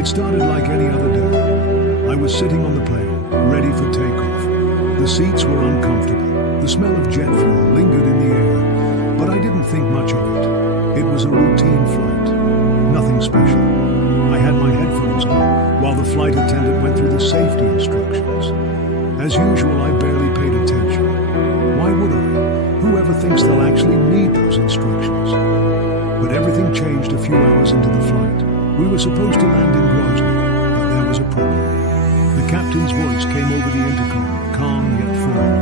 It started like any other day. I was sitting on the plane, ready for takeoff. The seats were uncomfortable. The smell of jet fuel lingered in the air, but I didn't think much of it. It was a routine flight, nothing special. I had my headphones on, while the flight attendant went through the safety instructions. As usual, I barely paid attention. Why would I? Whoever thinks they'll actually need those instructions? But everything changed a few hours into the flight. We were supposed to land in Grozny, but there was a problem. The captain's voice came over the intercom, calm yet firm.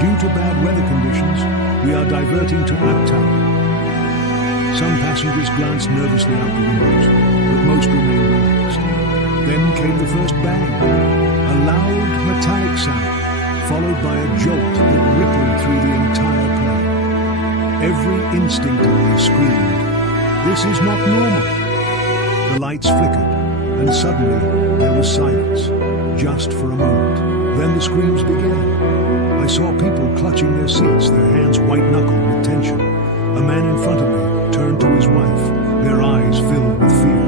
Due to bad weather conditions, we are diverting to Aptown. Some passengers glanced nervously out the windows, but most remained relaxed. Then came the first bang, a loud metallic sound, followed by a jolt that rippled through the entire plane. Every instinct in me screamed, "This is not normal." The lights flickered, and suddenly there was silence, just for a moment. Then the screams began. I saw people clutching their seats, their hands white-knuckled with tension. A man in front of me turned to his wife, their eyes filled with fear.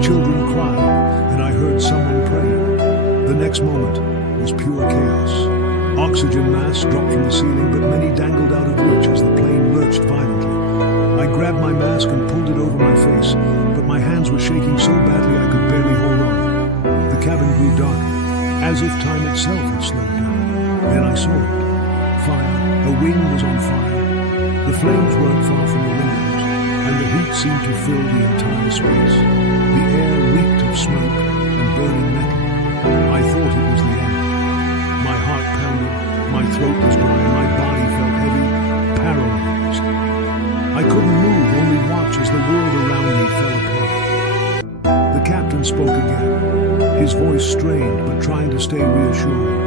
Children cried, and I heard someone praying. The next moment was pure chaos. Oxygen masks dropped from the ceiling, but many dangled out of reach as the plane lurched violently. I grabbed my mask and pulled it over my face, but my hands were shaking so badly I could barely hold on. The cabin grew darker, as if time itself had slowed down. Then I saw it. Fire. A wing was on fire. The flames weren't far from the windows, and the heat seemed to fill the entire space. The air reeked of smoke and burning metal. I thought it was the end. My heart pounded, my throat was dry, my body felt heavy, paralyzed. I couldn't move, only watch as the world around me fell apart. The captain spoke again, his voice strained but trying to stay reassuring.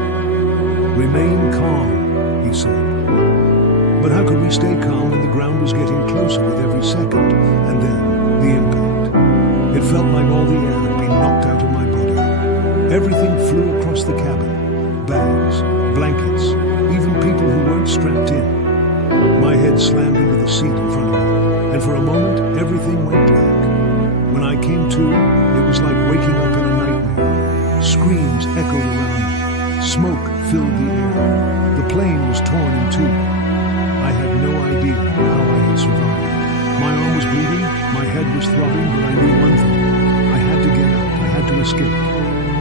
"Remain calm," he said. But how could we stay calm when the ground was getting closer with every second, and then the impact? It felt like all the air had been knocked out of my body. Everything flew across the cabin, bags, blankets, even people who weren't strapped in. My head slammed into the seat in front of me, and for a moment, everything went black. When I came to, it was like waking up in a nightmare. Screams echoed around me. Smoke filled the air. The plane was torn in two. I had no idea how I had survived. My arm was bleeding, my head was throbbing, but I knew one thing. I had to get out, I had to escape.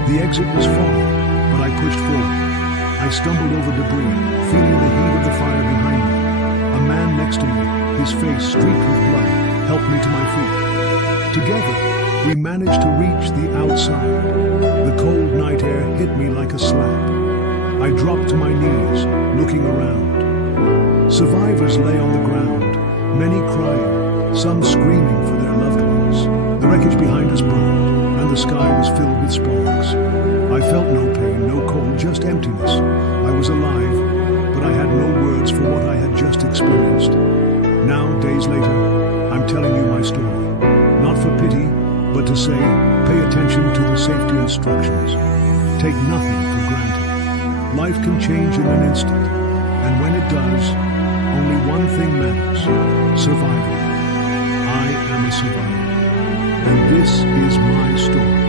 The exit was far, but I pushed forward. I stumbled over debris, feeling the heat of the fire behind me. A man next to me, his face streaked with blood, helped me to my feet. Together, we managed to reach the outside. The cold night air hit me like a slap. I dropped to my knees, looking around. Survivors lay on the ground, many crying, some screaming for their loved ones. The wreckage behind us burned, and the sky was filled with sparks. I felt no pain, no cold, just emptiness. I was alive, but I had no words for what I had just experienced. Now, days later, I'm telling you my story. Not for pity, but to say, pay attention to the safety instructions. Take nothing for granted. Life can change in an instant, and when it does, only one thing matters: survival. I am a survivor, and this is my story.